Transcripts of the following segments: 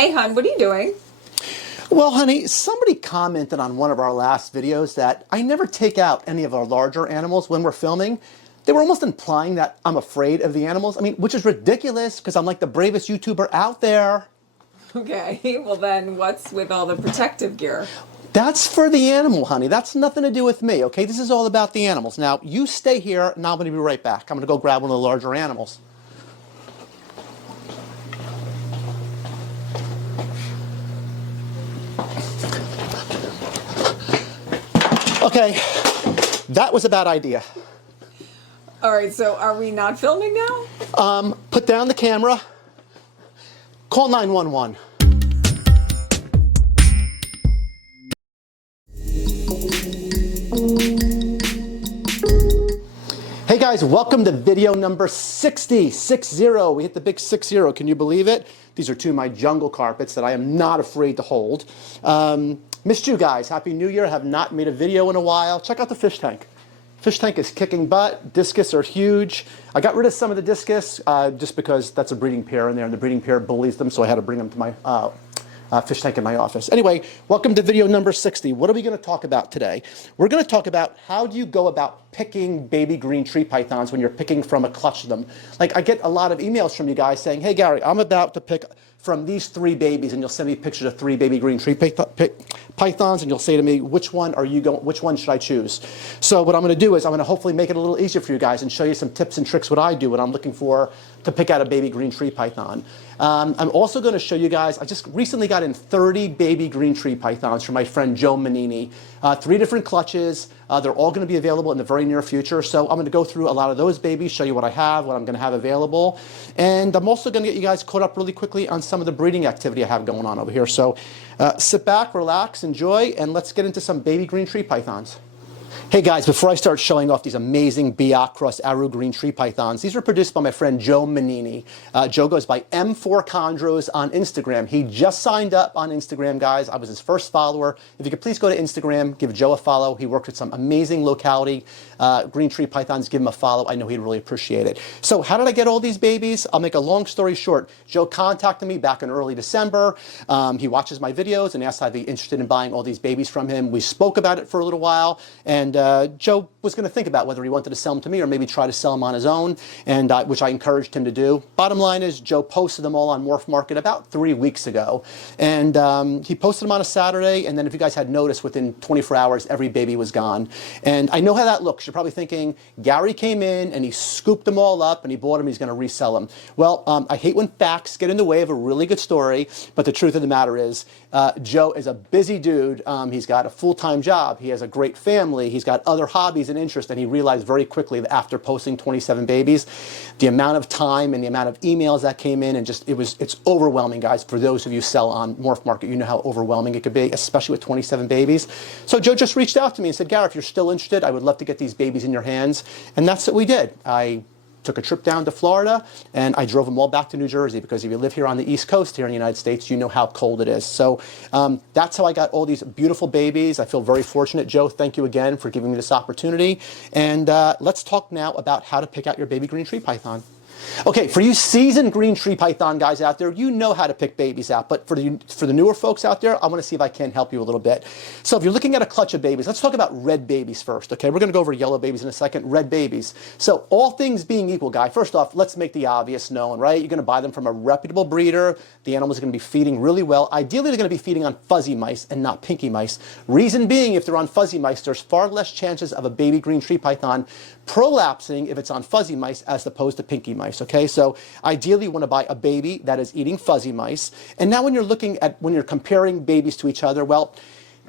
Hey, hon, what are you doing? Well, honey, somebody commented on one of our last videos that I never take out any of our larger animals when we're filming. They were almost implying that I'm afraid of the animals. I mean, which is ridiculous because I'm like the bravest YouTuber out there. Okay, well then what's with all the protective gear? That's for the animal, honey. That's nothing to do with me, okay? This is all about the animals. Now, you stay here and I'm going to be right back. I'm going to go grab one of the larger animals. Okay, that was a bad idea. All right, so are we not filming now? Put down the camera. Call 911. Hey guys, welcome to video number 60. We hit the big 60. Can you believe it? These are two of my jungle carpets that I am not afraid to hold. Missed you guys. Happy New Year. Have not made a video in a while. Check out the fish tank. Fish tank is kicking butt. Discus are huge. I got rid of some of the discus just because that's a breeding pair in there, and the breeding pair bullies them, so I had to bring them to my fish tank in my office. Anyway, welcome to video number 60. What are we going to talk about today? We're going to talk about how do you go about picking baby green tree pythons when you're picking from a clutch of them. Like, I get a lot of emails from you guys saying, hey Gary, I'm about to pick from these 3 babies, and you'll send me pictures of 3 baby green tree pythons, and you'll say to me, which one should I choose? So what I'm going to do is I'm going to hopefully make it a little easier for you guys and show you some tips and tricks what I do when I'm looking to pick out a baby green tree python. I'm also going to show you guys, I just recently got in 30 baby green tree pythons from my friend Joe Manini. 3 different clutches. They're all going to be available in the very near future. So I'm going to go through a lot of those babies, show you what I have, what I'm going to have available. And I'm also going to get you guys caught up really quickly on some of the breeding activity I have going on over here. So sit back, relax, enjoy, and let's get into some baby green tree pythons. Hey guys, before I start showing off these amazing Biak cross Aru green tree pythons, these were produced by my friend Joe Manini. Joe goes by M4Chondros on Instagram. He just signed up on Instagram, guys. I was his first follower. If you could please go to Instagram, give Joe a follow. He worked with some amazing locality green tree pythons. Give him a follow. I know he'd really appreciate it. So how did I get all these babies? I'll make a long story short. Joe contacted me back in early December. He watches my videos and asked if I'd be interested in buying all these babies from him. We spoke about it for a little while, and Joe was going to think about whether he wanted to sell them to me or maybe try to sell them on his own, and which I encouraged him to do. Bottom line is, Joe posted them all on Morph Market about 3 weeks ago, and he posted them on a Saturday, and then if you guys had noticed, within 24 hours, every baby was gone. And I know how that looks. You're probably thinking, Gary came in and he scooped them all up and he bought them, he's going to resell them. Well, I hate when facts get in the way of a really good story, but the truth of the matter is, Joe is a busy dude. He's got a full-time job. He has a great family. He's got other hobbies and interests, and he realized very quickly that after posting 27 babies, the amount of time and the amount of emails that came in, and just it's overwhelming, guys. For those of you who sell on Morph Market, you know how overwhelming it could be, especially with 27 babies. So Joe just reached out to me and said, Gary, if you're still interested, I would love to get these babies in your hands. And that's what we did. I took a trip down to Florida, and I drove them all back to New Jersey, because if you live here on the East Coast here in the United States, you know how cold it is. So that's how I got all these beautiful babies. I feel very fortunate. Joe, thank you again for giving me this opportunity. And let's talk now about how to pick out your baby green tree python. Okay, for you seasoned green tree python guys out there, you know how to pick babies out. But for the newer folks out there, I want to see if I can help you a little bit. So if you're looking at a clutch of babies, let's talk about red babies first, okay? We're going to go over yellow babies in a second, red babies. So all things being equal, guy, first off, let's make the obvious known, right? You're going to buy them from a reputable breeder. The animals are going to be feeding really well. Ideally, they're going to be feeding on fuzzy mice and not pinky mice. Reason being, if they're on fuzzy mice, there's far less chances of a baby green tree python prolapsing if it's on fuzzy mice as opposed to pinky mice, okay? So ideally you want to buy a baby that is eating fuzzy mice. And now when you're comparing babies to each other, well,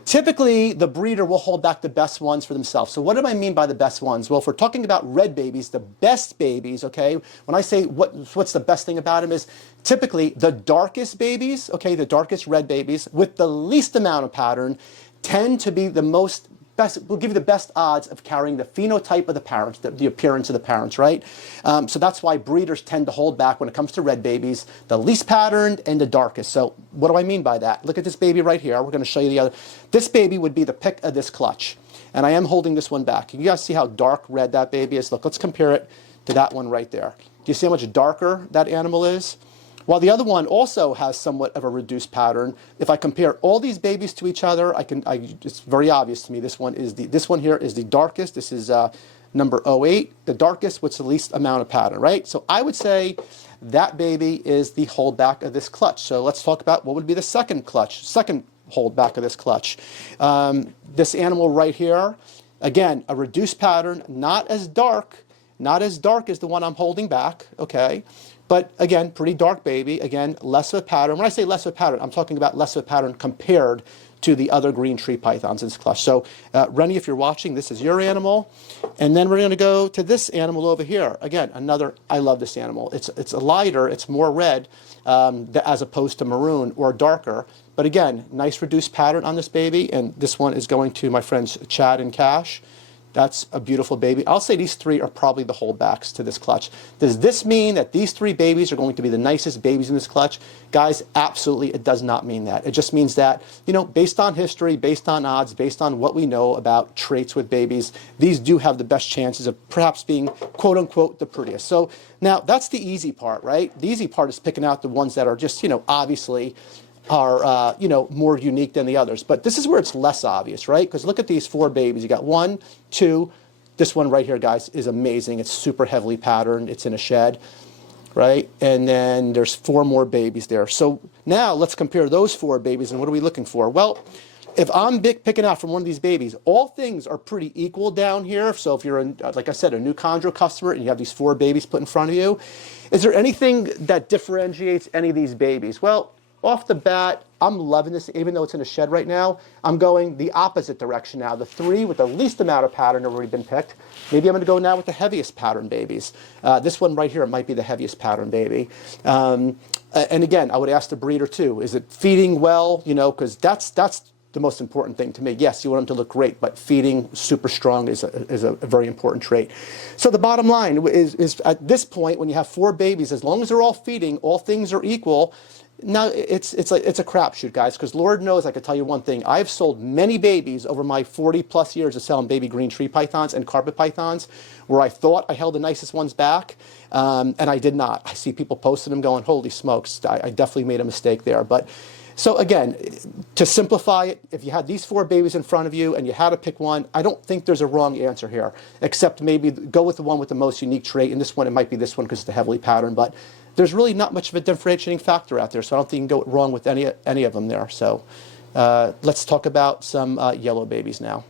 typically the breeder will hold back the best ones for themselves. So what do I mean by the best ones? Well, if we're talking about red babies, the best babies, okay, when I say what's the best thing about them is typically the darkest babies, okay, the darkest red babies with the least amount of pattern tend to be the most will give you the best odds of carrying the phenotype of the parents, the appearance of the parents, right? So that's why breeders tend to hold back when it comes to red babies, the least patterned and the darkest. So what do I mean by that? Look at this baby right here. We're going to show you the other. This baby would be the pick of this clutch. And I am holding this one back. You guys see how dark red that baby is? Look, let's compare it to that one right there. Do you see how much darker that animal is? while the other one also has somewhat of a reduced pattern. If I compare all these babies to each other, it's very obvious to me. This one here is the darkest. This is number 08, the darkest with the least amount of pattern, right? So I would say that baby is the holdback of this clutch. So let's talk about what would be the second holdback of this clutch. This animal right here, again, a reduced pattern, not as dark as the one I'm holding back, okay? But again, pretty dark baby. Again, less of a pattern. When I say less of a pattern, I'm talking about less of a pattern compared to the other green tree pythons in this clutch. So Rennie, if you're watching, this is your animal. And then we're going to go to this animal over here. Again, another, I love this animal. It's a lighter, it's more red as opposed to maroon or darker. But again, nice reduced pattern on this baby. And this one is going to my friends Chad and Cash. That's a beautiful baby. I'll say these three are probably the holdbacks to this clutch. Does this mean that these three babies are going to be the nicest babies in this clutch? Guys, absolutely it does not mean that. It just means that, you know, based on history, based on odds, based on what we know about traits with babies, these do have the best chances of perhaps being quote unquote the prettiest. So now that's the easy part, right? The easy part is picking out the ones that are just, you know, obviously are, you know, more unique than the others. But this is where it's less obvious, right? Because look at these four babies. You got 1, 2, this one right here, guys, is amazing. It's super heavily patterned. It's in a shed, right? And then there's 4 more babies there. So now let's compare those 4 babies, and what are we looking for? Well, if I'm picking out from one of these babies, all things are pretty equal down here. So if you're, like I said, a new chondro customer and you have these 4 babies put in front of you, is there anything that differentiates any of these babies? Well, off the bat, I'm loving this, even though it's in a shed right now. I'm going the opposite direction now. The 3 with the least amount of pattern have already been picked. Maybe I'm going to go now with the heaviest pattern babies. This one right here might be the heaviest pattern baby. And again, I would ask the breeder too, is it feeding well? You know, because that's the most important thing to me. Yes, you want them to look great, but feeding super strong is a very important trait. So the bottom line is at this point, when you have 4 babies, as long as they're all feeding, all things are equal. Now, it's a crapshoot, guys, because Lord knows I can tell you one thing. I've sold many babies over my 40-plus years of selling baby green tree pythons and carpet pythons where I thought I held the nicest ones back, and I did not. I see people posting them going, holy smokes, I definitely made a mistake there. But so again, to simplify it, if you had these 4 babies in front of you and you had to pick one, I don't think there's a wrong answer here, except maybe go with the one with the most unique trait. And this one, it might be this one because it's the heavily patterned, but there's really not much of a differentiating factor out there, so I don't think you can go wrong with any of them there. So let's talk about some yellow babies now.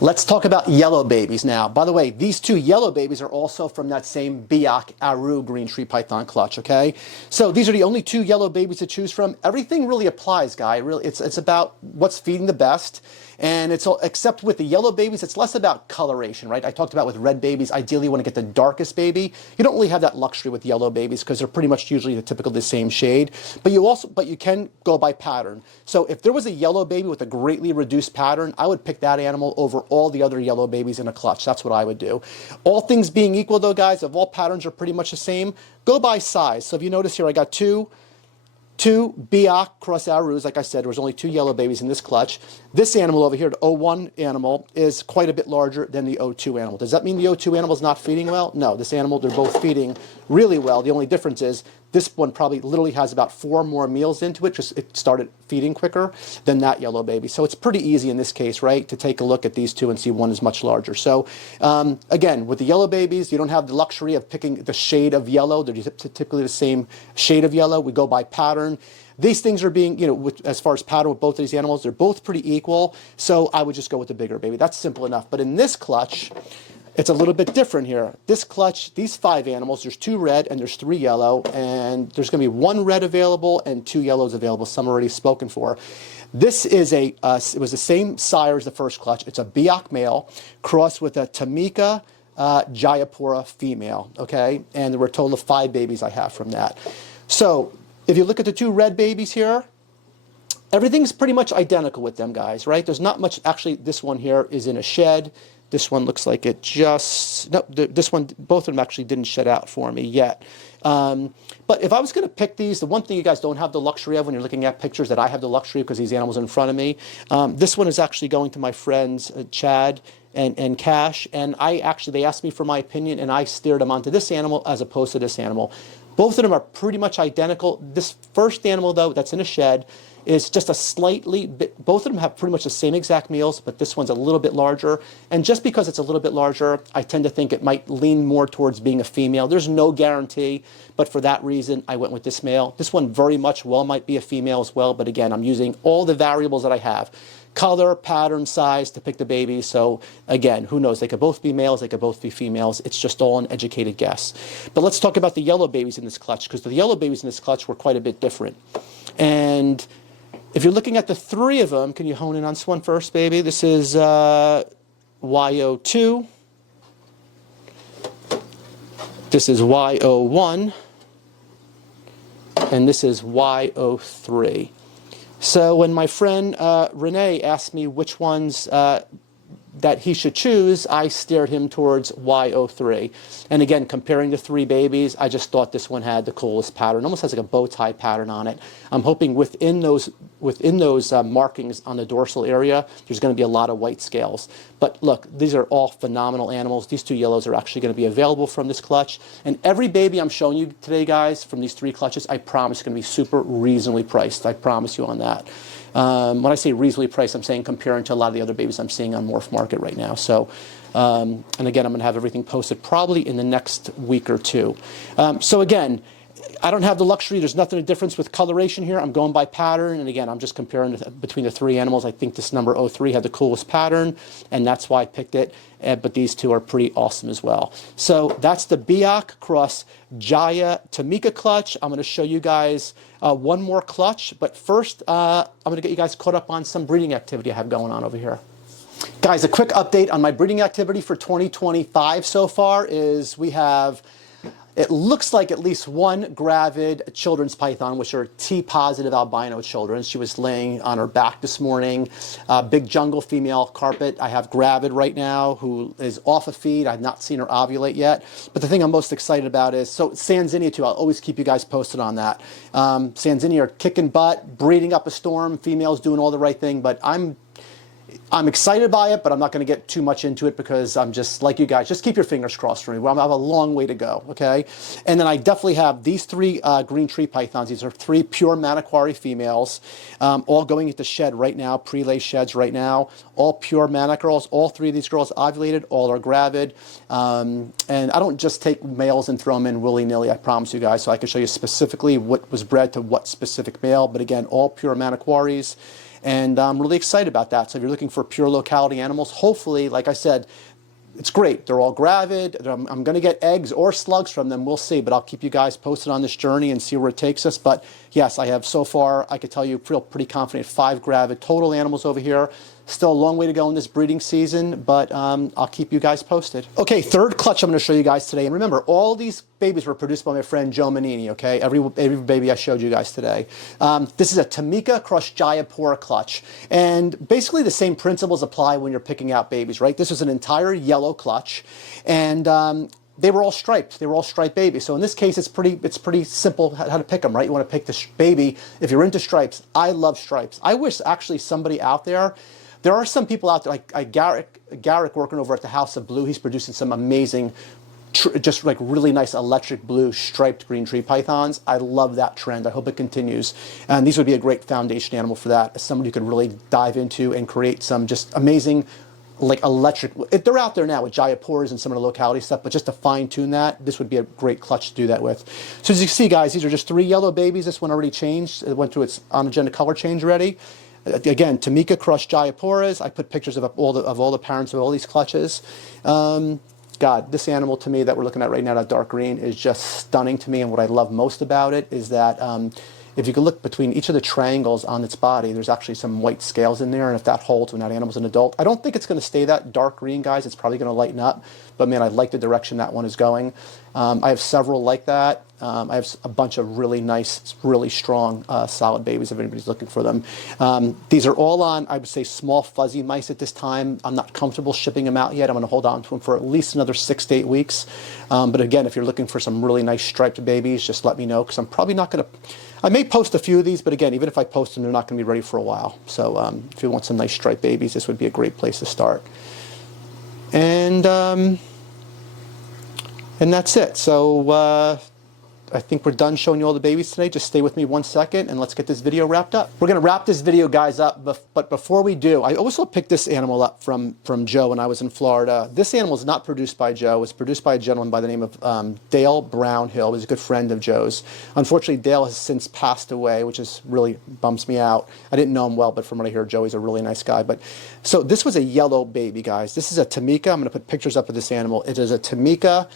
Let's talk about yellow babies now. By the way, these 2 yellow babies are also from that same Biak Aru green tree python clutch, okay? So these are the only 2 yellow babies to choose from. Everything really applies, guy. Really, it's about what's feeding the best. And it's all, except with the yellow babies, it's less about coloration, right? I talked about with red babies, ideally you want to get the darkest baby. You don't really have that luxury with yellow babies because they're pretty much usually the typical the same shade. But you can go by pattern. So if there was a yellow baby with a greatly reduced pattern, I would pick that animal over all the other yellow babies in a clutch. That's what I would do. All things being equal though, guys, if all patterns are pretty much the same, go by size. So if you notice here, I got two Biak cross Arus. Like I said, there was only 2 yellow babies in this clutch. This animal over here, the 01 animal, is quite a bit larger than the 02 animal. Does that mean the 02 animal is not feeding well? No, this animal, they're both feeding really well. The only difference is this one probably literally has about 4 more meals into it, just it started feeding quicker than that yellow baby. So it's pretty easy in this case, right, to take a look at these 2 and see one is much larger. So again, with the yellow babies, you don't have the luxury of picking the shade of yellow. They're typically the same shade of yellow. We go by pattern. These things are being, you know, as far as pattern with both of these animals, they're both pretty equal. So I would just go with the bigger baby. That's simple enough. But in this clutch, it's a little bit different here. This clutch, these 5 animals, there's 2 red and there's 3 yellow, and there's going to be 1 red available and 2 yellows available. Some already spoken for. This is it was the same sire as the first clutch. It's a Biak male crossed with a Tamika Jayapura female. Okay, and there were a total of 5 babies I have from that. So if you look at the 2 red babies here, everything's pretty much identical with them, guys, right? There's not much. Actually, this one here is in a shed. This one looks like it just, no, this one, both of them actually didn't shed out for me yet. But if I was going to pick these, the one thing you guys don't have the luxury of when you're looking at pictures that I have the luxury of because these animals are in front of me, this one is actually going to my friends Chad and Cash, and they asked me for my opinion, and I steered them onto this animal as opposed to this animal. Both of them are pretty much identical. This first animal, though, that's in a shed, is just a slightly bit, both of them have pretty much the same exact meals, but this one's a little bit larger. And just because it's a little bit larger, I tend to think it might lean more towards being a female. There's no guarantee, but for that reason, I went with this male. This one very much well might be a female as well, but again, I'm using all the variables that I have. Color, pattern, size to pick the baby. So again, who knows? They could both be males, they could both be females. It's just all an educated guess. But let's talk about the yellow babies in this clutch, because the yellow babies in this clutch were quite a bit different. And if you're looking at the three of them, can you hone in on this one first, baby? This is YO2. This is YO1. And this is YO3. So when my friend Renee asked me which ones that he should choose, I steered him towards YO3. And again, comparing the three babies, I just thought this one had the coolest pattern. Almost has like a bow tie pattern on it. I'm hoping within those markings on the dorsal area, there's going to be a lot of white scales. But look, these are all phenomenal animals. These two yellows are actually going to be available from this clutch. And every baby I'm showing you today, guys, from these three clutches, I promise is going to be super reasonably priced. I promise you on that. When I say reasonably priced, I'm saying comparing to a lot of the other babies I'm seeing on Morph Market right now. So, and again, I'm going to have everything posted probably in the next week or two. So again, I don't have the luxury. There's nothing a difference with coloration here. I'm going by pattern, and again, I'm just comparing between the three animals. I think this number 03 had the coolest pattern, and that's why I picked it. But these two are pretty awesome as well. So that's the Biak cross Jaya Tamika clutch. I'm going to show you guys one more clutch, but first I'm going to get you guys caught up on some breeding activity I have going on over here. Guys, a quick update on my breeding activity for 2025 so far is we have, it looks like at least one gravid children's python, which are T-positive albino children. She was laying on her back this morning. Big jungle female carpet. I have gravid right now who is off a feed. I've not seen her ovulate yet. But the thing I'm most excited about is, so Sanzinia too, I'll always keep you guys posted on that. Sanzinia are kicking butt, breeding up a storm. Females doing all the right thing, but I'm excited by it, but I'm not going to get too much into it because I'm just like you guys. Just keep your fingers crossed for me. I have a long way to go, okay? And then I definitely have these three green tree pythons. These are three pure Manokwari females, all going into shed right now, pre-lay sheds right now. All pure Manak girls. All three of these girls ovulated. All are gravid. And I don't just take males and throw them in willy-nilly, I promise you guys. So I can show you specifically what was bred to what specific male. But again, all pure Manakwaris. And I'm really excited about that. So if you're looking for pure locality animals, hopefully, like I said, it's great. They're all gravid. I'm going to get eggs or slugs from them. We'll see. But I'll keep you guys posted on this journey and see where it takes us. But yes, I have so far, I could tell you, feel pretty confident, 5 gravid total animals over here. Still a long way to go in this breeding season, but I'll keep you guys posted. Okay, third clutch I'm going to show you guys today. And remember, all these babies were produced by my friend Joe Manini, okay? Every baby I showed you guys today. This is a Tamika cross Jayapura clutch. And basically the same principles apply when you're picking out babies, right? This was an entire yellow clutch. And they were all striped. They were all striped babies. So in this case, it's pretty simple how to pick them, right? You want to pick the baby if you're into stripes. I love stripes. I wish actually somebody out there, there are some people out there, like Garrick working over at the House of Blue. He's producing some amazing, just like really nice electric blue striped green tree pythons. I love that trend. I hope it continues. And these would be a great foundation animal for that. As somebody who could really dive into and create some just amazing, like electric. They're out there now with Jayapuras and some of the locality stuff, but just to fine tune that, this would be a great clutch to do that with. So as you can see, guys, these are just 3 yellow babies. This one already changed. It went through its on-agenda color change already. Again, Tamika crushed Jayapuras. I put pictures of all the parents of all these clutches. God, this animal to me that we're looking at right now, that dark green, is just stunning to me. And what I love most about it is that if you can look between each of the triangles on its body, there's actually some white scales in there. And if that holds when that animal's an adult, I don't think it's going to stay that dark green, guys. It's probably going to lighten up. But man, I like the direction that one is going. I have several like that. I have a bunch of really nice, really strong, solid babies if anybody's looking for them. These are all on, I would say, small fuzzy mice at this time. I'm not comfortable shipping them out yet. I'm going to hold on to them for at least another 6 to 8 weeks. But again, if you're looking for some really nice striped babies, just let me know, because I'm probably not going to, I may post a few of these, but again, even if I post them, they're not going to be ready for a while. So if you want some nice striped babies, this would be a great place to start. And that's it. So I think we're done showing you all the babies today. Just stay with me 1 second and let's get this video wrapped up. We're gonna wrap this video, guys, up, but before we do, I also picked this animal up from Joe when I was in Florida. This animal is not produced by Joe. It was produced by a gentleman by the name of Dale Brownhill. He's a good friend of Joe's. Unfortunately, Dale has since passed away, which is really bums me out. I didn't know him well, but from what I hear, Joey's a really nice guy. But so this was a yellow baby, guys. This is a Tamika. I'm gonna put pictures up of this animal. It is a Tamika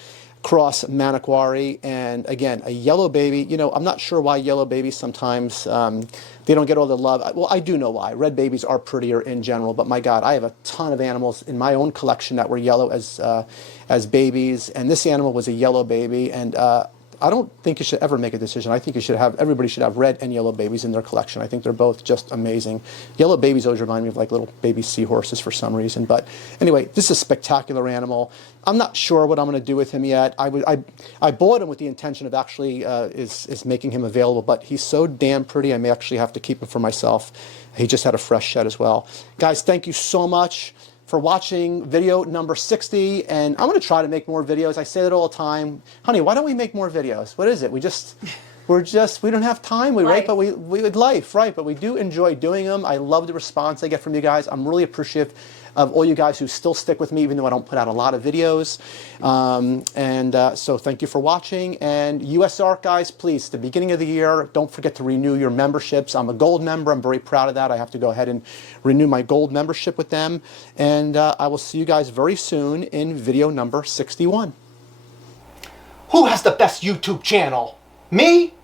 cross Manokwari, and again, a yellow baby. You know, I'm not sure why yellow babies sometimes they don't get all the love. Well, I do know why. Red babies are prettier in general, but my God, I have a ton of animals in my own collection that were yellow as babies, and this animal was a yellow baby, and I don't think you should ever make a decision. I think everybody should have red and yellow babies in their collection. I think they're both just amazing. Yellow babies always remind me of like little baby seahorses for some reason. But anyway, this is a spectacular animal. I'm not sure what I'm going to do with him yet. I bought him with the intention of actually is making him available, but he's so damn pretty, I may actually have to keep him for myself. He just had a fresh shed as well. Guys, thank you so much for watching video number 60, and I'm going to try to make more videos. I say that all the time. Honey, why don't we make more videos? What is it? We don't have time, right? But we would life, right? But we do enjoy doing them. I love the response I get from you guys. I'm really appreciative of all you guys who still stick with me, even though I don't put out a lot of videos. So thank you for watching. And USARK, guys, please, the beginning of the year, don't forget to renew your memberships. I'm a gold member. I'm very proud of that. I have to go ahead and renew my gold membership with them. And I will see you guys very soon in video number 61. Who has the best YouTube channel? Me